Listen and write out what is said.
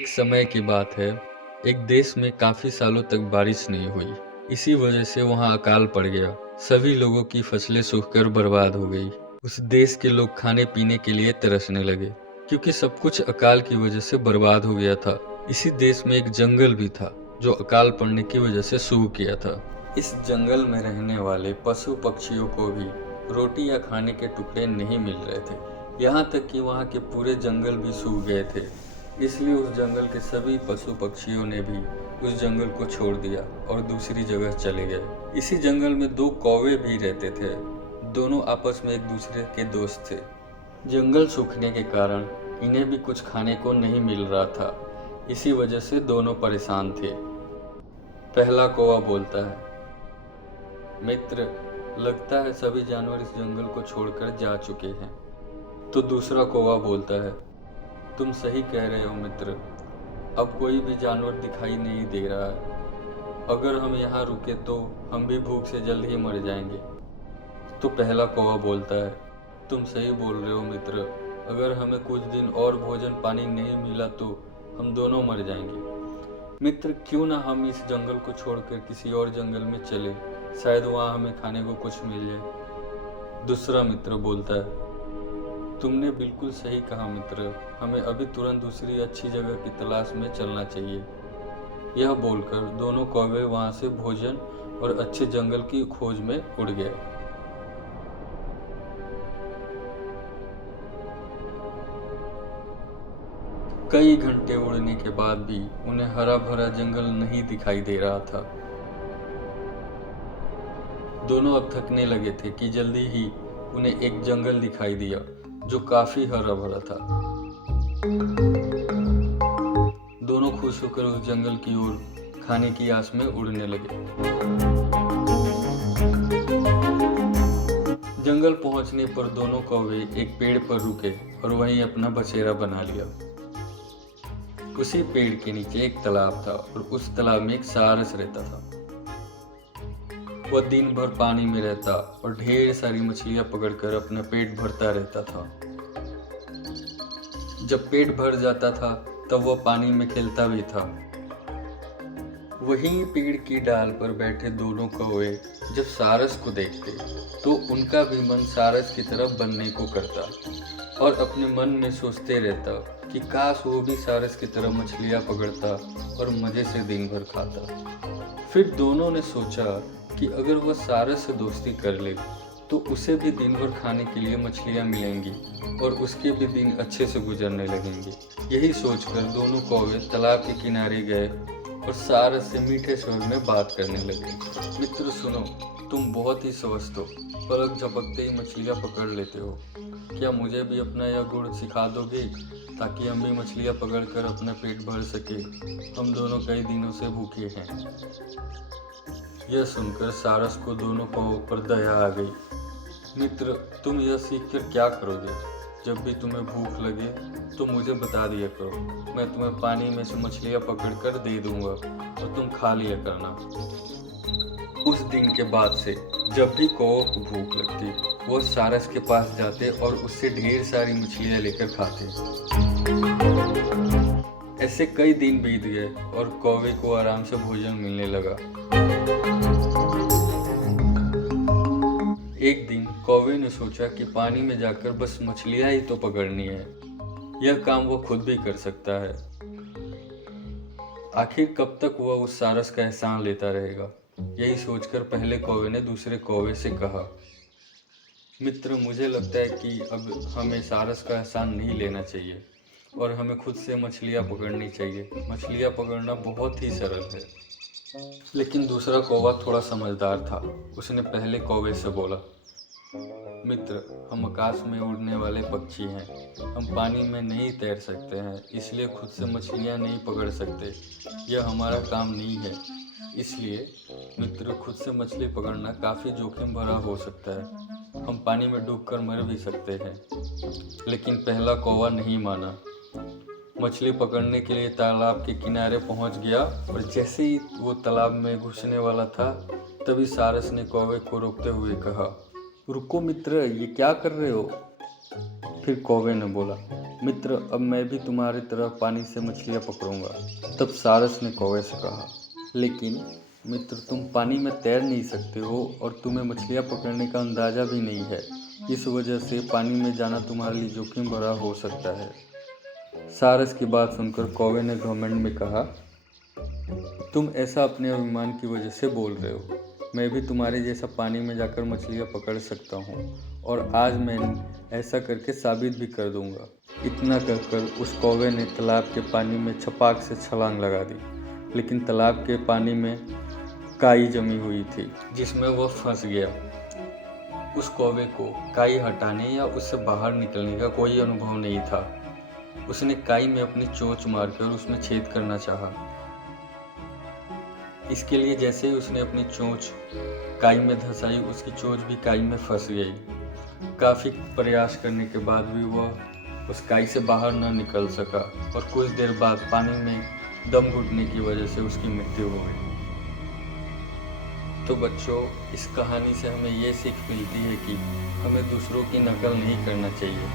एक समय की बात है, एक देश में काफ़ी सालों तक बारिश नहीं हुई। इसी वजह से वहाँ अकाल पड़ गया। सभी लोगों की फसलें सूखकर बर्बाद हो गई। उस देश के लोग खाने-पीने के लिए तरसने लगे, क्योंकि सब कुछ अकाल की वजह से बर्बाद हो गया था। इसी देश में एक जंगल भी था, जो अकाल पड़ने की वजह से सूख गया था। इस जंगल में रहने वाले पशु-पक्षियों को भी रोटी या खाने के टुकड़े नहीं मिल रहे थे। यहाँ तक कि वहाँ के पूरे जंगल भी सूख गए थे। इसलिए उस जंगल के सभी पशु पक्षियों ने भी उस जंगल को छोड़ दिया और दूसरी जगह चले गए। इसी जंगल में दो कौवे भी रहते थे। दोनों आपस में एक दूसरे के दोस्त थे। जंगल सूखने के कारण इन्हें भी कुछ खाने को नहीं मिल रहा था। इसी वजह से दोनों परेशान थे। पहला कौवा बोलता है, मित्र, लगता है सभी जानवर इस जंगल को छोड़कर जा चुके हैं। तो दूसरा कौवा बोलता है, तुम सही कह रहे हो मित्र, अब कोई भी जानवर दिखाई नहीं दे रहा है। अगर हम यहाँ रुके तो हम भी भूख से जल्द ही मर जाएंगे। तो पहला कौवा बोलता है, तुम सही बोल रहे हो मित्र, अगर हमें कुछ दिन और भोजन पानी नहीं मिला तो हम दोनों मर जाएंगे। मित्र, क्यों ना हम इस जंगल को छोड़कर किसी और जंगल में चले, शायद वहाँ हमें खाने को कुछ मिल जाए। दूसरा मित्र बोलता है, तुमने बिल्कुल सही कहा मित्र, हमें अभी तुरंत दूसरी अच्छी जगह की तलाश में चलना चाहिए। यह बोलकर दोनों कौवे वहां से भोजन और अच्छे जंगल की खोज में उड़ गए। कई घंटे उड़ने के बाद भी उन्हें हरा भरा जंगल नहीं दिखाई दे रहा था। दोनों अब थकने लगे थे कि जल्दी ही उन्हें एक जंगल दिखाई दिया जो काफी हरा भरा था। दोनों खुश होकर उस जंगल की ओर खाने की आस में उड़ने लगे। जंगल पहुंचने पर दोनों कौवे एक पेड़ पर रुके और वहीं अपना बसेरा बना लिया। उसी पेड़ के नीचे एक तालाब था और उस तालाब में एक सारस रहता था। वह दिन भर पानी में रहता और ढेर सारी मछलियां पकड़कर अपना पेट भरता रहता था। जब पेट भर जाता था तब वह पानी में खेलता भी था। वहीं पेड़ की डाल पर बैठे दोनों कौवे जब सारस को देखते तो उनका भी मन सारस की तरफ बनने को करता और अपने मन में सोचते रहता कि काश वो भी सारस की तरह मछलियां पकड़ता और मजे से दिन भर खाता। फिर दोनों ने सोचा कि अगर वह सारस से दोस्ती कर ले तो उसे भी दिन भर खाने के लिए मछलियां मिलेंगी और उसके भी दिन अच्छे से गुजरने लगेंगे। यही सोचकर दोनों कौवे तालाब के किनारे गए और सारस से मीठे स्वर में बात करने लगे। मित्र सुनो, तुम बहुत ही स्वस्थ हो, पलक झपकते ही मछलियां पकड़ लेते हो। क्या मुझे भी अपना यह गुण सिखा दोगे ताकि हम भी मछलियां पकड़कर अपना पेट भर सके? हम दोनों कई दिनों से भूखे हैं। यह सुनकर सारस को दोनों कौवों पर दया आ गई। मित्र, तुम यह सीखकर क्या करोगे? जब भी तुम्हें भूख लगे तो मुझे बता दिया करो, मैं तुम्हें पानी में से मछलियां पकड़कर दे दूंगा और तुम खा लिया करना। उस दिन के बाद से जब भी कौवों को भूख लगती वो सारस के पास जाते और उससे ढेर सारी मछलियां लेकर खाते। ऐसे कई दिन बीत गए और कौवे को आराम से भोजन मिलने लगा। एक दिन कौवे ने सोचा कि पानी में जाकर बस मछलियां ही तो पकड़नी है, यह काम वो खुद भी कर सकता है। आखिर कब तक वह उस सारस का एहसान लेता रहेगा? यही सोचकर पहले कौवे ने दूसरे कौवे से कहा, मित्र, मुझे लगता है कि अब हमें सारस का एहसान नहीं लेना चाहिए और हमें खुद से मछलियां पकड़नी चाहिए। मछलियां पकड़ना बहुत ही सरल है। लेकिन दूसरा कौवा थोड़ा समझदार था। उसने पहले कौवे से बोला, मित्र, हम आकाश में उड़ने वाले पक्षी हैं। हम पानी में नहीं तैर सकते हैं, इसलिए खुद से मछलियां नहीं पकड़ सकते। यह हमारा काम नहीं है। इसलिए मित्र, खुद से मछली पकड़ना काफ़ी जोखिम भरा हो सकता है। हम पानी में डूबकर मर भी सकते हैं। लेकिन पहला कौवा नहीं माना। मछली पकड़ने के लिए तालाब के किनारे पहुंच गया और जैसे ही वो तालाब में घुसने वाला था तभी सारस ने कौवे को रोकते हुए कहा, रुको मित्र, ये क्या कर रहे हो? फिर कौवे ने बोला, मित्र, अब मैं भी तुम्हारी तरह पानी से मछलियाँ पकड़ूंगा। तब सारस ने कौवे से कहा, लेकिन मित्र, तुम पानी में तैर नहीं सकते हो और तुम्हें मछलियाँ पकड़ने का अंदाज़ा भी नहीं है। इस वजह से पानी में जाना तुम्हारे लिए जोखिम भरा हो सकता है। सारस की बात सुनकर कौवे ने घमंड में कहा, तुम ऐसा अपने अभिमान की वजह से बोल रहे हो। मैं भी तुम्हारे जैसा पानी में जाकर मछलियाँ पकड़ सकता हूँ और आज मैं ऐसा करके साबित भी कर दूंगा। इतना कहकर उस कौवे ने तालाब के पानी में छपाक से छलांग लगा दी, लेकिन तालाब के पानी में काई जमी हुई थी जिसमें वह फंस गया। उस कौवे को काई हटाने या उससे बाहर निकलने का कोई अनुभव नहीं था। उसने काई में अपनी चोंच मारकर उसमें छेद करना चाहा। इसके लिए जैसे ही उसने अपनी चोंच काई में धंसाई, उसकी चोंच भी काई में फंस गई। काफ़ी प्रयास करने के बाद भी वह उस काई से बाहर न निकल सका और कुछ देर बाद पानी में दम घुटने की वजह से उसकी मृत्यु हो गई। तो बच्चों, इस कहानी से हमें ये सीख मिलती है कि हमें दूसरों की नकल नहीं करना चाहिए।